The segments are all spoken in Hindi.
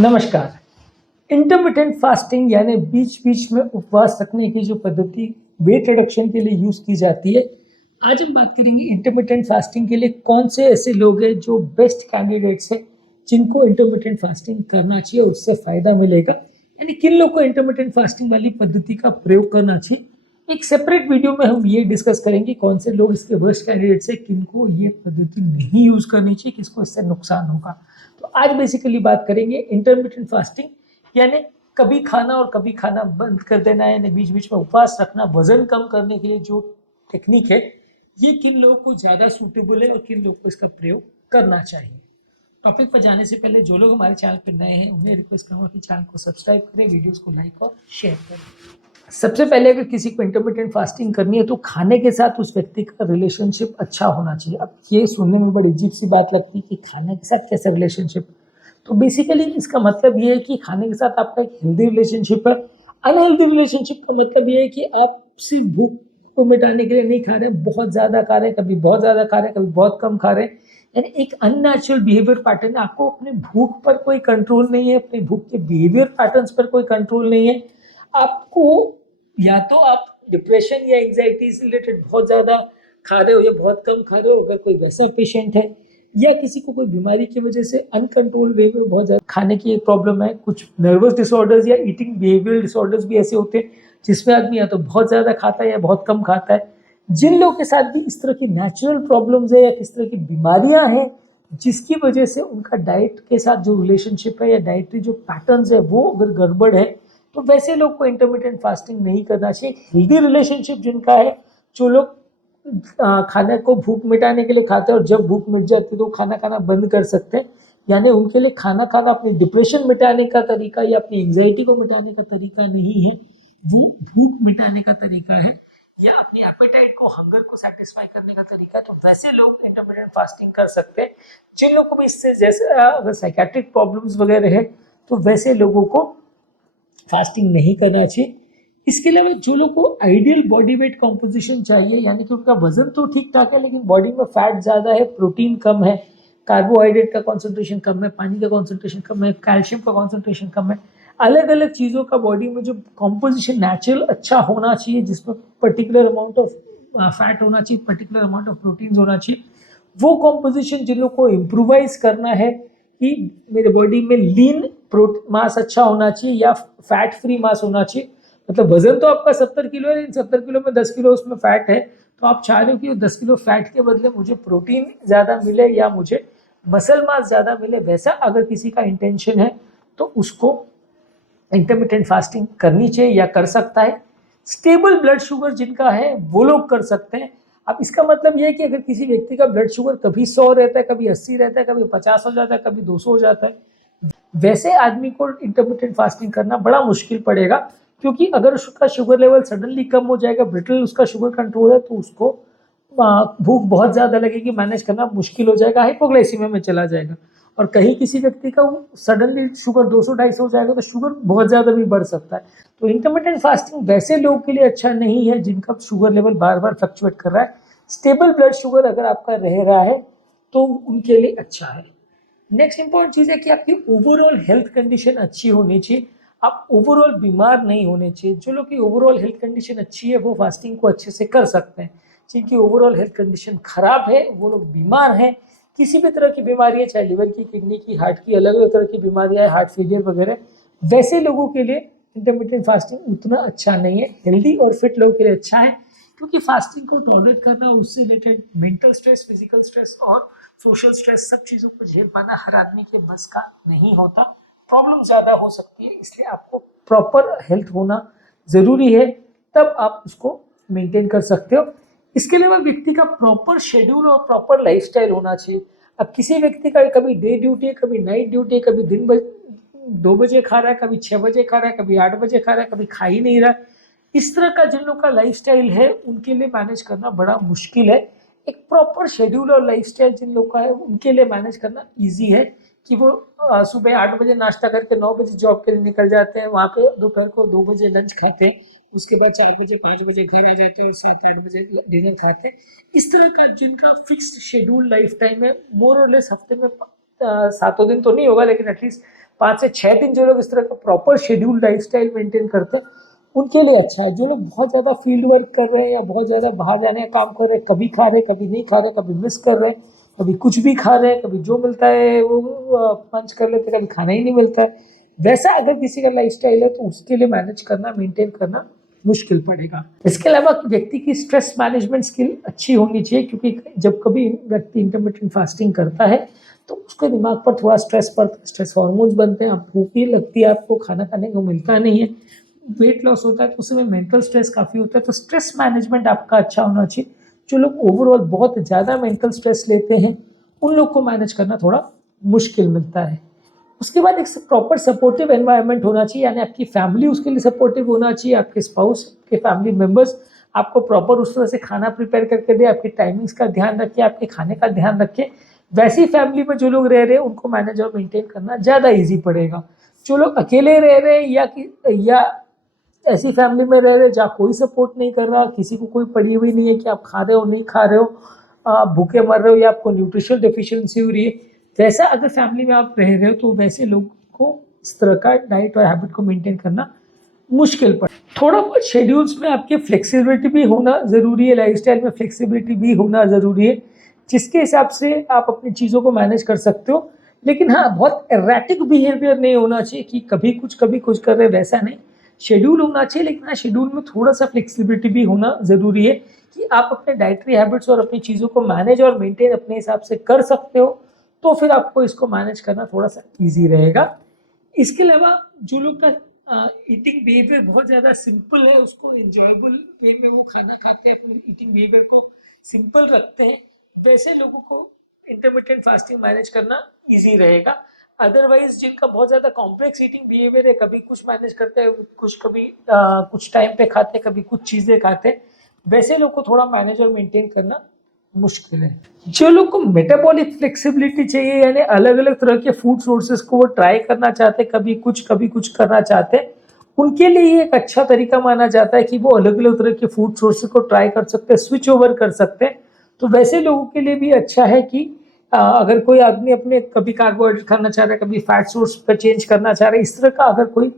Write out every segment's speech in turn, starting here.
नमस्कार। इंटरमिटेंट फास्टिंग यानी बीच बीच में उपवास रखने की जो पद्धति वेट रिडक्शन के लिए यूज़ की जाती है। आज हम बात करेंगे इंटरमिटेंट फास्टिंग के लिए कौन से ऐसे लोग हैं जो बेस्ट कैंडिडेट्स हैं जिनको इंटरमिटेंट फास्टिंग करना चाहिए और उससे फ़ायदा मिलेगा, यानी किन लोग को इंटरमिटेंट फास्टिंग वाली पद्धति का प्रयोग करना चाहिए। एक सेपरेट वीडियो में हम ये डिस्कस करेंगे कौन से लोग इसके वर्स्ट कैंडिडेट्स हैं, किनको ये पद्धति नहीं यूज़ करनी चाहिए, किसको इससे नुकसान होगा। तो आज बेसिकली बात करेंगे इंटरमिटेंट फास्टिंग यानी कभी खाना और कभी खाना बंद कर देना, यानी बीच बीच में उपवास रखना वजन कम करने के लिए जो टेक्निक है, ये किन लोगों को ज़्यादा सूटेबल है और किन लोगों को इसका प्रयोग करना चाहिए। टॉपिक पर जाने से पहले जो लोग हमारे चैनल पर नए हैं उन्हें रिक्वेस्ट करूँगा कि चैनल को सब्सक्राइब करें, वीडियोस को लाइक और शेयर करें। सबसे पहले अगर किसी को इंटरमिटेंट फास्टिंग करनी है तो खाने के साथ उस व्यक्ति का रिलेशनशिप अच्छा होना चाहिए। अब ये सुनने में बड़ी अजीब सी बात लगती है कि खाने के साथ कैसे रिलेशनशिप, तो बेसिकली इसका मतलब ये है कि खाने के साथ आपका एक हेल्दी रिलेशनशिप है। अनहेल्दी रिलेशनशिप का मतलब ये है कि आप सिर्फ भूख को मिटाने के लिए नहीं खा रहे, बहुत ज़्यादा खा रहे हैं, कभी बहुत ज़्यादा खा रहे हैं, कभी बहुत कम खा रहे हैं, यानी एक अननेचुरल बिहेवियर पैटर्न। आपको अपने भूख पर कोई कंट्रोल नहीं है, अपने भूख के बिहेवियर पैटर्न्स पर कोई कंट्रोल नहीं है। आपको या तो आप डिप्रेशन या एंजाइटी से रिलेटेड बहुत ज़्यादा खा रहे हो या बहुत कम खा रहे हो, अगर कोई वैसा पेशेंट है, या किसी को कोई बीमारी की वजह से अनकंट्रोल वे में बहुत ज़्यादा खाने की एक प्रॉब्लम है। कुछ नर्वस डिसऑर्डर्स या ईटिंग बिहेवियरल डिसऑर्डर्स भी ऐसे होते हैं जिसमें आदमी या तो बहुत ज़्यादा खाता है या बहुत कम खाता है। जिन लोगों के साथ भी इस तरह की नेचुरल प्रॉब्लम्स है या किस तरह की बीमारियां हैं जिसकी वजह से उनका डाइट के साथ जो रिलेशनशिप है या डाइटरी जो पैटर्न्स है वो अगर गड़बड़ है, तो वैसे लोग को इंटरमिटेंट फास्टिंग नहीं करना चाहिए। हेल्दी रिलेशनशिप जिनका है, जो लोग खाने को भूख मिटाने के लिए खाते हैं और जब भूख मिट जाती है तो खाना खाना बंद कर सकते हैं, यानी उनके लिए खाना खाना अपनी डिप्रेशन मिटाने का तरीका या अपनी एंजाइटी को मिटाने का तरीका नहीं है, वो भूख मिटाने का तरीका है या अपनी एपेटाइट को, हंगर को सेटिस्फाई करने का तरीका है। तो वैसे लोग इंटरमिटेंट फास्टिंग कर सकते हैं। जिन लोगों को भी इससे जैसे अगर साइकेट्रिक प्रॉब्लम्स वगैरह है तो वैसे लोगों को फास्टिंग नहीं करना चाहिए। इसके अलावा जो लोग को आइडियल बॉडी वेट कॉम्पोजिशन चाहिए, यानी कि उनका वजन तो ठीक ठाक है लेकिन बॉडी में फैट ज़्यादा है, प्रोटीन कम है, कार्बोहाइड्रेट का कॉन्सेंट्रेशन कम है, पानी का कॉन्सेंट्रेशन कम है, कैल्शियम का कॉन्सेंट्रेशन कम है, अलग अलग चीज़ों का बॉडी में जो कॉम्पोजिशन नेचुरल अच्छा होना चाहिए, जिसमें पर्टिकुलर अमाउंट ऑफ फैट होना चाहिए, पर्टिकुलर अमाउंट ऑफ प्रोटीन्स होना चाहिए, वो कॉम्पोजिशन जिन लोग को इम्प्रोवाइज करना है कि मेरे बॉडी में लीन मास अच्छा होना चाहिए या फैट फ्री मास होना चाहिए। मतलब वजन तो आपका 70 किलो है लेकिन 70 किलो में 10 किलो उसमें फैट है, तो आप चाह रहे हो कि 10 किलो फैट के बदले मुझे प्रोटीन ज़्यादा मिले या मुझे मसल मास ज़्यादा मिले, वैसा अगर किसी का इंटेंशन है तो उसको इंटरमिटेंट फास्टिंग करनी चाहिए या कर सकता है। स्टेबल ब्लड शुगर जिनका है वो लोग कर सकते हैं। अब इसका मतलब यह है कि अगर किसी व्यक्ति का ब्लड शुगर कभी 100 रहता है, कभी 80 रहता है, कभी 50 हो जाता है, कभी 200 हो जाता है, वैसे आदमी को इंटरमिटेंट फास्टिंग करना बड़ा मुश्किल पड़ेगा, क्योंकि अगर उसका शुगर लेवल सडनली कम हो जाएगा, ब्रिटल उसका शुगर कंट्रोल है, तो उसको भूख बहुत ज़्यादा लगेगी, मैनेज करना मुश्किल हो जाएगा, हाइपोग्लाइसीमिया में चला जाएगा। और कहीं किसी व्यक्ति का सडनली शुगर 200-250 हो जाएगा तो शुगर बहुत ज़्यादा भी बढ़ सकता है। तो इंटरमिटेंट फास्टिंग वैसे लोगों के लिए अच्छा नहीं है जिनका शुगर लेवल बार बार फ्लक्चुएट कर रहा है। स्टेबल ब्लड शुगर अगर आपका रह रहा है तो उनके लिए अच्छा है। नेक्स्ट इंपॉर्टेंट चीज़ है कि आपकी ओवरऑल हेल्थ कंडीशन अच्छी होनी चाहिए, आप ओवरऑल बीमार नहीं होने चाहिए। जो लोग की ओवरऑल हेल्थ कंडीशन अच्छी है वो फास्टिंग को अच्छे से कर सकते हैं। जिनकी ओवरऑल हेल्थ कंडीशन खराब है, वो लोग बीमार हैं, किसी भी तरह की बीमारी है, चाहे लिवर की, किडनी की, हार्ट की, अलग अलग तरह की बीमारियां है, हार्ट फेलियर वगैरह, वैसे लोगों के लिए इंटरमिटेंट फास्टिंग उतना अच्छा नहीं है। हेल्दी और फिट लोगों के लिए अच्छा है, क्योंकि फास्टिंग को टॉलरेट करना, उससे related mental stress, physical stress और सोशल स्ट्रेस, सब चीज़ों को झेल पाना हर आदमी के बस का नहीं होता, प्रॉब्लम ज़्यादा हो सकती है। इसलिए आपको प्रॉपर हेल्थ होना ज़रूरी है, तब आप उसको मेंटेन कर सकते हो। इसके अलावा व्यक्ति का प्रॉपर शेड्यूल और प्रॉपर लाइफस्टाइल होना चाहिए। अब किसी व्यक्ति का कभी डे ड्यूटी है, कभी नाइट ड्यूटी है, कभी दिन 2 बजे खा रहा है, कभी 6 बजे खा रहा है, कभी 8 बजे खा रहा है, कभी खा ही नहीं रहा। इस तरह का जिन लोग का लाइफस्टाइल है उनके लिए मैनेज करना बड़ा मुश्किल है। एक प्रॉपर शेड्यूल और लाइफस्टाइल जिन लोग का है उनके लिए मैनेज करना ईजी है, कि वो सुबह 8 बजे नाश्ता करके 9 बजे जॉब के लिए निकल जाते हैं, वहाँ पे दोपहर को 2 बजे लंच खाते हैं, उसके बाद 4 बजे 5 बजे घर आ जाते हैं और 7-8 बजे डिनर खाते हैं। इस तरह का जिनका फिक्स्ड शेड्यूल लाइफ टाइम है, मोर और लेस हफ्ते में 7 दिन तो नहीं होगा लेकिन एटलीस्ट 5 से 6 दिन जो लोग इस तरह का प्रॉपर शेड्यूल लाइफस्टाइल मेंटेन करते हैं उनके लिए अच्छा है। जो लोग बहुत ज़्यादा फील्ड वर्क कर रहे हैं या बहुत ज़्यादा बाहर जाने का काम कर रहे हैं, कभी खा रहे हैं कभी नहीं खा रहे, कभी मिस कर रहे हैं, कभी कुछ भी खा रहे हैं, कभी जो मिलता है वो पंच कर लेते हैं, कभी खाना ही नहीं मिलता है, वैसा अगर किसी का लाइफस्टाइल है तो उसके लिए मैनेज करना, मेंटेन करना मुश्किल पड़ेगा। इसके अलावा व्यक्ति की स्ट्रेस मैनेजमेंट स्किल अच्छी होनी चाहिए, क्योंकि जब कभी व्यक्ति इंटरमिटेंट फास्टिंग करता है तो उसके दिमाग पर थोड़ा स्ट्रेस पड़ता है, स्ट्रेस हार्मोन्स बनते हैं, आप भूख भी लगती है, आपको खाना खाने को मिलता नहीं है, वेट लॉस होता है, तो उसमें मेंटल स्ट्रेस काफ़ी होता है। तो स्ट्रेस मैनेजमेंट आपका अच्छा होना चाहिए। जो लोग ओवरऑल बहुत ज़्यादा मेंटल स्ट्रेस लेते हैं उन लोग को मैनेज करना थोड़ा मुश्किल मिलता है। उसके बाद एक प्रॉपर सपोर्टिव एनवायरनमेंट होना चाहिए, यानी आपकी फैमिली उसके लिए सपोर्टिव होना चाहिए, आपके स्पाउस के फैमिली मेम्बर्स आपको प्रॉपर उस तरह से खाना प्रिपेयर करके दे, आपकी टाइमिंग्स का ध्यान रखे, आपके खाने का ध्यान रखे। वैसी फैमिली में जो लोग रह रहे हैं उनको मैनेज और मेंटेन करना ज़्यादा ईजी पड़ेगा। जो लोग अकेले रह रहे हैं या ऐसी फैमिली में रह रहे जहाँ कोई सपोर्ट नहीं कर रहा, किसी को कोई पड़ी हुई नहीं है कि आप खा रहे हो नहीं खा रहे हो, आप भूखे मर रहे हो या आपको न्यूट्रिशनल डेफिशिएंसी हो रही है, वैसा अगर फैमिली में आप रह रहे हो तो वैसे लोग को इस तरह का डाइट और हैबिट को मेंटेन करना मुश्किल पड़े। थोड़ा बहुत शेड्यूल्स में आपके फ्लेक्सिबिलिटी भी होना ज़रूरी है, लाइफस्टाइल में फ्लेक्सिबिलिटी भी होना ज़रूरी है, जिसके हिसाब से आप अपनी चीज़ों को मैनेज कर सकते हो। लेकिन हाँ, बहुत एरेटिक बिहेवियर नहीं होना चाहिए कि कभी कुछ कर रहे, वैसा नहीं। शेड्यूल होना चाहिए, लेकिन हाँ, शेड्यूल में थोड़ा सा फ्लेक्सिबिलिटी भी होना ज़रूरी है कि आप अपने डाइटरी हैबिट्स और अपनी चीज़ों को मैनेज और मेंटेन अपने हिसाब से कर सकते हो, तो फिर आपको इसको मैनेज करना थोड़ा सा ईजी रहेगा। इसके अलावा जो लोग का ईटिंग बिहेवियर बहुत ज़्यादा सिंपल है, उसको इंजॉयबल वे में वो खाना खाते हैं, अपने ईटिंग बिहेवियर को सिंपल रखते हैं, वैसे लोगों को इंटरमिटेंट फास्टिंग मैनेज करना ईजी रहेगा। अदरवाइज जिनका बहुत ज़्यादा कॉम्प्लेक्स ईटिंग बिहेवियर है, कभी कुछ मैनेज करते हैं, कभी कुछ टाइम पे खाते हैं, कभी कुछ चीज़ें खाते हैं, वैसे लोग को थोड़ा मैनेज और मेंटेन करना मुश्किल है। जो लोग को मेटाबॉलिक फ्लेक्सिबिलिटी चाहिए, यानी अलग अलग तरह के फूड सोर्सेज को वो ट्राई करना चाहते हैं, कभी कुछ करना चाहते हैं, उनके लिए ये एक अच्छा तरीका माना जाता है कि वो अलग अलग तरह के फूड सोर्सेज को ट्राई कर सकते हैं, स्विच ओवर कर सकते हैं। तो वैसे लोगों के लिए भी अच्छा है कि अगर कोई आदमी अपने कभी कार्बोहाइड्रेट खाना चाह रहा है, कभी फैट सोर्स पर चेंज करना चाह रहा है, इस तरह का अगर कोई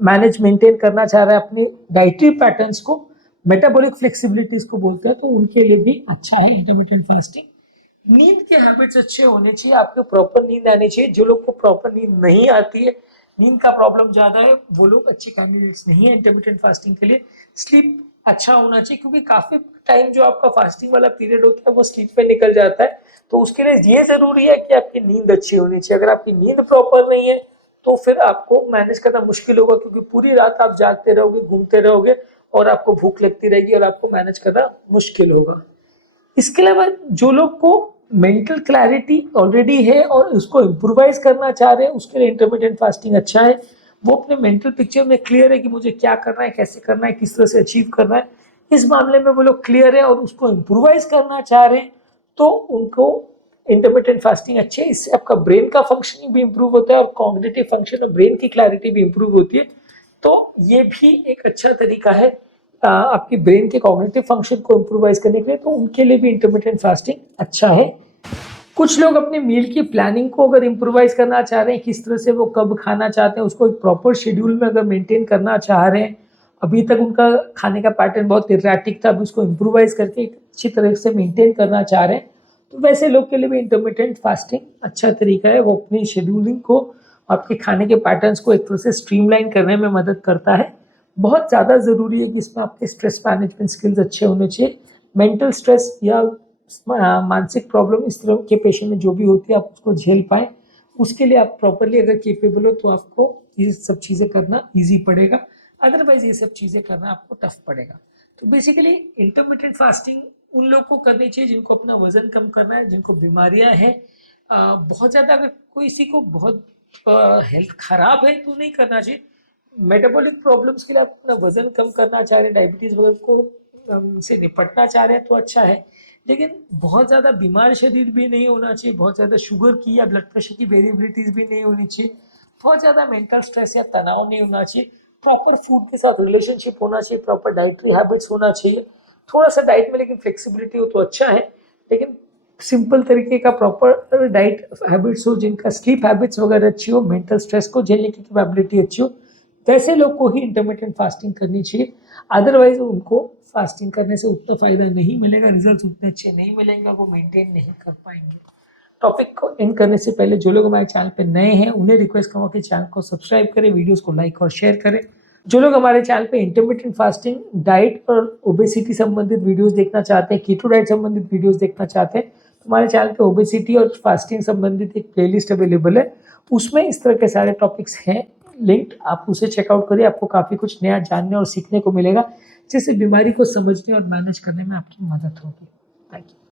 मैनेज मेंटेन करना चाह रहा है अपने डाइटरी पैटर्न्स को, मेटाबॉलिक फ्लेक्सिबिलिटीज को बोलते हैं, तो उनके लिए भी अच्छा है इंटरमिटेंट फास्टिंग। नींद के हैबिट्स अच्छे होने चाहिए, आपको प्रॉपर नींद आनी चाहिए। जो लोग को प्रॉपर नींद नहीं आती है, नींद का प्रॉब्लम ज़्यादा है, वो लोग अच्छे कैंडिडेट्स नहीं है इंटरमिटेंट फास्टिंग के लिए। स्लीप अच्छा होना चाहिए, क्योंकि काफ़ी टाइम जो आपका फास्टिंग वाला पीरियड होता है वो स्लीप पे निकल जाता है, तो उसके लिए ये ज़रूरी है कि आपकी नींद अच्छी होनी चाहिए। अगर आपकी नींद प्रॉपर नहीं है तो फिर आपको मैनेज करना मुश्किल होगा, क्योंकि पूरी रात आप जागते रहोगे, घूमते रहोगे और आपको भूख लगती रहेगी और आपको मैनेज करना मुश्किल होगा। इसके अलावा जो लोग को मेंटल क्लैरिटी ऑलरेडी है और उसको इम्प्रोवाइज करना चाह रहे हैं, उसके लिए इंटरमिटेंट फास्टिंग अच्छा है। वो अपने मेंटल पिक्चर में क्लियर है कि मुझे क्या करना है, कैसे करना है, किस तरह से अचीव करना है, इस मामले में वो लोग क्लियर है और उसको इम्प्रोवाइज करना चाह रहे हैं, तो उनको इंटरमिटेंट फास्टिंग अच्छी है। इससे आपका ब्रेन का फंक्शनिंग भी इम्प्रूव होता है और कॉग्निटिव फंक्शन और ब्रेन की क्लैरिटी भी इम्प्रूव होती है। तो ये भी एक अच्छा तरीका है आपकी ब्रेन के कॉग्निटिव फंक्शन को इम्प्रोवाइज करने के लिए, तो उनके लिए भी इंटरमिटेंट फास्टिंग अच्छा है। कुछ लोग अपने मील की प्लानिंग को अगर इम्प्रोवाइज करना चाह रहे हैं, किस तरह से वो कब खाना चाहते हैं, उसको एक प्रॉपर शेड्यूल में अगर मेंटेन करना चाह रहे हैं, अभी तक उनका खाने का पैटर्न बहुत इरेटिक था, अभी उसको इम्प्रोवाइज करके एक अच्छी तरह से मेंटेन करना चाह रहे हैं, तो वैसे लोग के लिए भी इंटरमिटेंट फास्टिंग अच्छा तरीका है। वो अपनी शेड्यूलिंग को, आपके खाने के पैटर्न्स को एक तरह से स्ट्रीमलाइन करने में मदद करता है। बहुत ज़्यादा ज़रूरी है कि इसमें आपके स्ट्रेस मैनेजमेंट स्किल्स अच्छे होने चाहिए। मेंटल स्ट्रेस या मानसिक प्रॉब्लम इस तरह के पेशेंट में जो भी होती है, आप उसको झेल पाएँ, उसके लिए आप प्रॉपरली अगर केपेबल हो तो आपको ये सब चीज़ें करना ईजी पड़ेगा, अदरवाइज ये सब चीज़ें करना आपको टफ पड़ेगा। तो बेसिकली इंटरमिटेंट फास्टिंग उन लोग को करनी चाहिए जिनको अपना वजन कम करना है, जिनको बीमारियां हैं। बहुत ज़्यादा अगर किसी को बहुत हेल्थ खराब है तो नहीं करना चाहिए। मेटाबॉलिक प्रॉब्लम्स के लिए आप अपना वजन कम करना चाह रहे हैं, डायबिटीज़ वगैरह को से निपटना चाह रहे हैं तो अच्छा है। लेकिन बहुत ज़्यादा बीमार शरीर भी नहीं होना चाहिए, बहुत ज़्यादा शुगर की या ब्लड प्रेशर की वेरिएबिलिटीज़ भी नहीं होनी चाहिए, बहुत ज़्यादा मेंटल स्ट्रेस या तनाव नहीं होना चाहिए, प्रॉपर फूड के साथ रिलेशनशिप होना चाहिए, प्रॉपर डाइटरी हैबिट्स होना चाहिए। थोड़ा सा डाइट में लेकिन फ्लेक्सिबिलिटी हो तो अच्छा है, लेकिन सिंपल तरीके का प्रॉपर डाइट हैबिट्स हो, जिनका स्लीप हैबिट्स वगैरह अच्छी हो, मेंटल स्ट्रेस को झेलने की कैपेबिलिटी अच्छी हो, वैसे लोग को ही इंटरमिटेंट फास्टिंग करनी चाहिए। अदरवाइज उनको फास्टिंग करने से उतना फायदा नहीं मिलेगा, रिजल्ट उतने अच्छे नहीं मिलेंगे, वो मेंटेन नहीं कर पाएंगे। टॉपिक को एंड करने से पहले जो लोग हमारे चैनल पे नए हैं उन्हें रिक्वेस्ट करूँगा कि चैनल को सब्सक्राइब करें, वीडियोस को लाइक और शेयर करें। जो लोग हमारे चैनल पे इंटरमिटेंट फास्टिंग, डाइट और ओबेसिटी संबंधित वीडियोस देखना चाहते हैं, कीटो डाइट संबंधित वीडियोस देखना चाहते हैं, तो हमारे चैनल पे ओबेसिटी और फास्टिंग संबंधित एक प्लेलिस्ट अवेलेबल है, उसमें इस तरह के सारे टॉपिक्स हैं लिंक्ड, आप उसे चेकआउट करिए। आपको काफ़ी कुछ नया जानने और सीखने को मिलेगा, जिससे बीमारी को समझने और मैनेज करने में आपकी मदद होगी। Thank you.